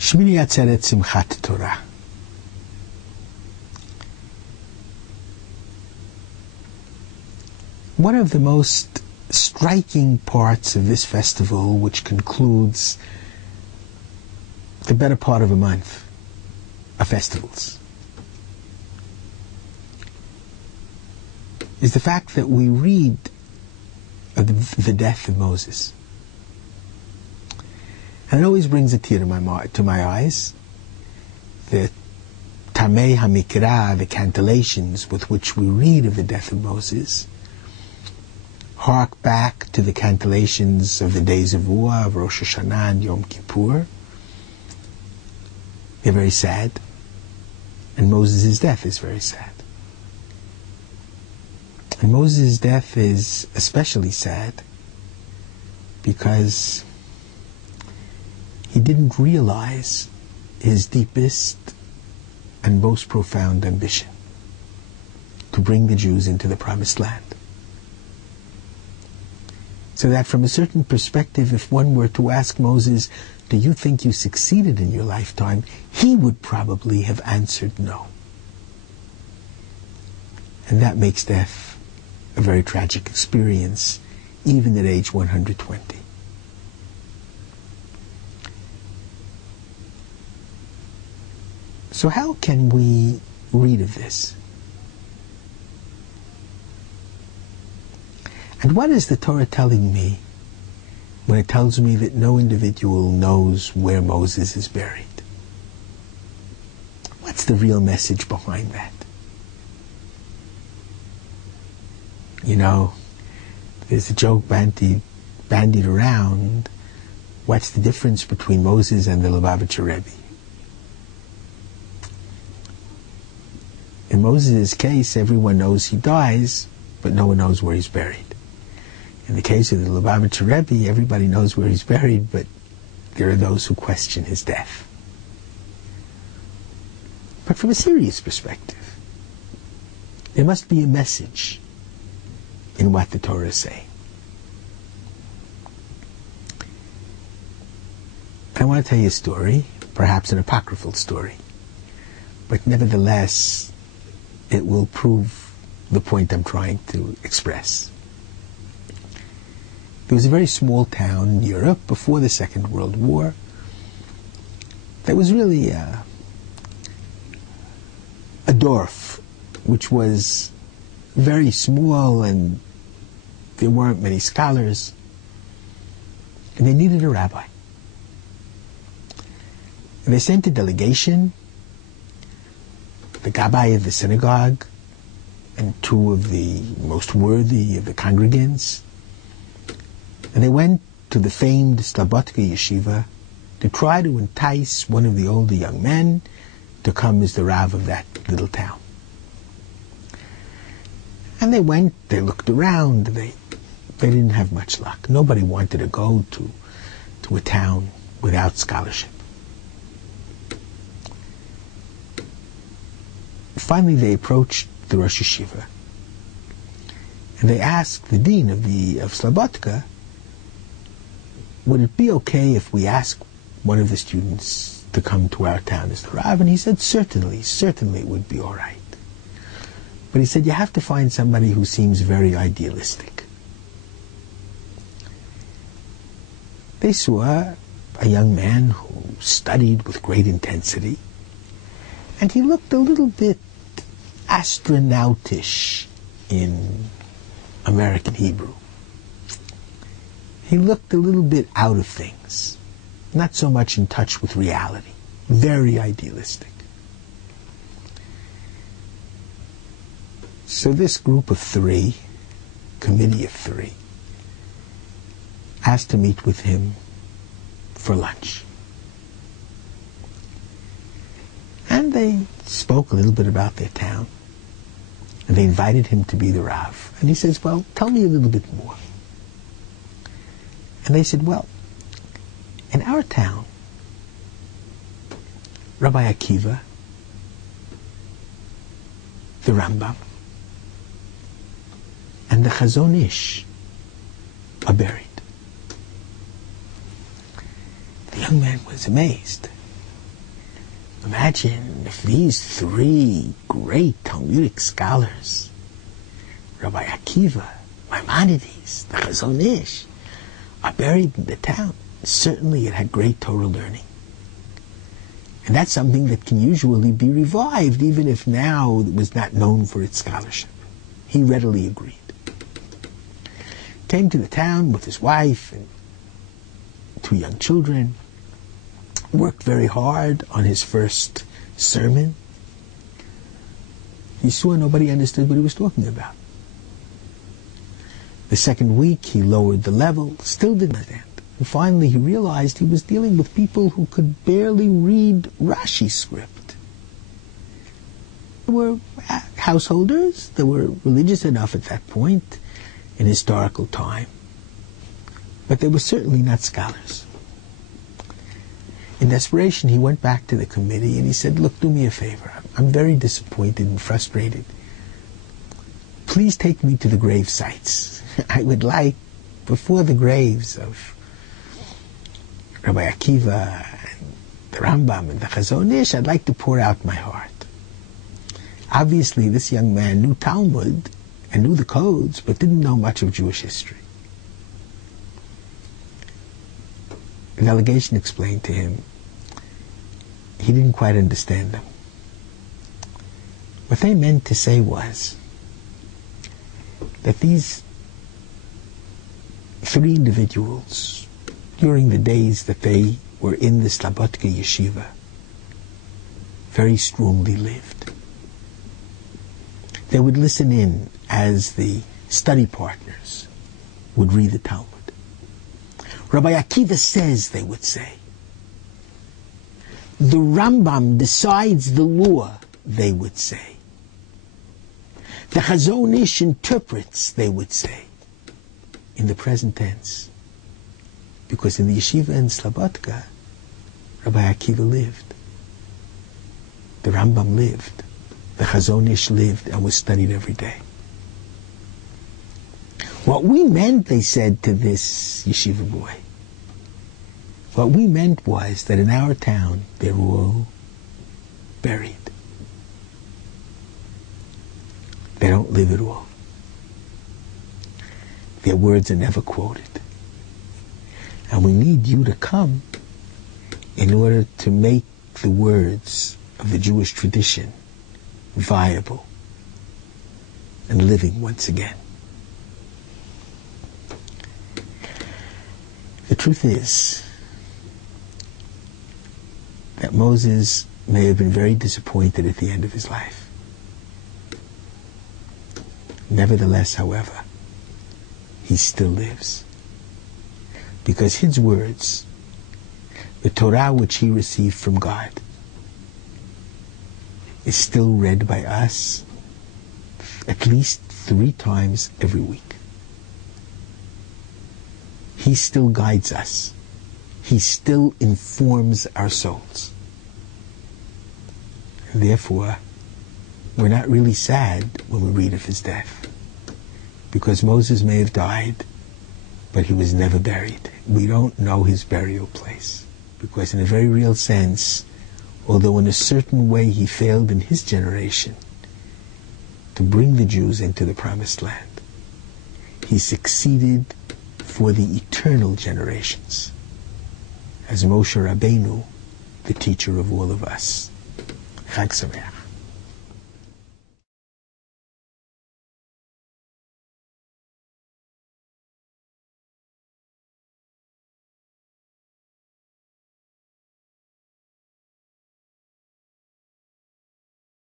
Shemini Atzeret Simchat Torah. One of the most striking parts of this festival, which concludes the better part of a month of festivals, is the fact that we read of the death of Moses. And it always brings a tear to my eyes. The Tamei HaMikra, the cantillations with which we read of the death of Moses, hark back to the cantillations of the days of War, of Rosh Hashanah and Yom Kippur. They're very sad. And Moses' death is very sad. And Moses' death is especially sad because he didn't realize his deepest and most profound ambition: to bring the Jews into the Promised Land. So that from a certain perspective, if one were to ask Moses, do you think you succeeded in your lifetime? He would probably have answered no. And that makes death a very tragic experience, even at age 120. So how can we read of this? And what is the Torah telling me when it tells me that no individual knows where Moses is buried? What's the real message behind that? You know, there's a joke bandied around. What's the difference between Moses and the Lubavitcher Rebbe? In Moses' case, everyone knows he dies, but no one knows where he's buried. In the case of the Lubavitcher Rebbe, everybody knows where he's buried, but there are those who question his death. But from a serious perspective, there must be a message in what the Torah is saying. I want to tell you a story, perhaps an apocryphal story, but nevertheless, it will prove the point I'm trying to express. There was a very small town in Europe before the Second World War that was really a dorf, which was very small, and there weren't many scholars, and they needed a rabbi. And they sent a delegation, the gabbai of the synagogue, and two of the most worthy of the congregants, and they went to the famed Slobodka yeshiva to try to entice one of the older young men to come as the Rav of that little town. And they went, they looked around, they didn't have much luck. Nobody wanted to go to a town without scholarship. Finally, they approached the Rosh Yeshiva, and they asked the dean of Slobodka, would it be okay if we ask one of the students to come to our town as the Rav? And he said, certainly it would be all right. But he said, you have to find somebody who seems very idealistic. They saw a young man who studied with great intensity, and he looked a little bit astronautish in American Hebrew. He looked a little bit out of things, not so much in touch with reality, very idealistic. So this group of three, committee of three, asked to meet with him for lunch. And they spoke a little bit about their town. And they invited him to be the Rav. And he says, well, tell me a little bit more. And they said, well, in our town, Rabbi Akiva, the Rambam, and the Chazon Ish are buried. The young man was amazed. Imagine if these three great Talmudic scholars, Rabbi Akiva, Maimonides, the Chazon Ish, are buried in the town. Certainly it had great Torah learning. And that's something that can usually be revived, even if now it was not known for its scholarship. He readily agreed. Came to the town with his wife and 2 young children, worked very hard on his first sermon. He saw nobody understood what he was talking about. The second week he lowered the level, still didn't understand. And finally he realized he was dealing with people who could barely read Rashi script. They were householders, they were religious enough at that point in historical time, but they were certainly not scholars. In desperation, he went back to the committee and he said, look, do me a favor. I'm very disappointed and frustrated. Please take me to the grave sites. I would like, before the graves of Rabbi Akiva and the Rambam and the Chazon Ish, I'd like to pour out my heart. Obviously, this young man knew Talmud and knew the codes, but didn't know much of Jewish history. The delegation explained to him he didn't quite understand them. What they meant to say was that these 3 individuals, during the days that they were in the Slobodka yeshiva, very strongly lived. They would listen in as the study partners would read the Talmud. Rabbi Akiva says, they would say. The Rambam decides the law, they would say. The Chazon Ish interprets, they would say, in the present tense. Because in the yeshiva in Slobodka, Rabbi Akiva lived. The Rambam lived. The Chazon Ish lived and was studied every day. What we meant, they said to this yeshiva boy, what we meant was that in our town, they were all buried. They don't live at all. Their words are never quoted. And we need you to come in order to make the words of the Jewish tradition viable and living once again. The truth is that Moses may have been very disappointed at the end of his life. Nevertheless, however, he still lives. Because his words, the Torah which he received from God, is still read by us at least 3 times every week. He still guides us. He still informs our souls. And therefore, we're not really sad when we read of his death. Because Moses may have died, but he was never buried. We don't know his burial place. Because in a very real sense, although in a certain way he failed in his generation to bring the Jews into the Promised Land, he succeeded for the eternal generations as Moshe Rabbeinu, the teacher of all of us. Chag Sameach.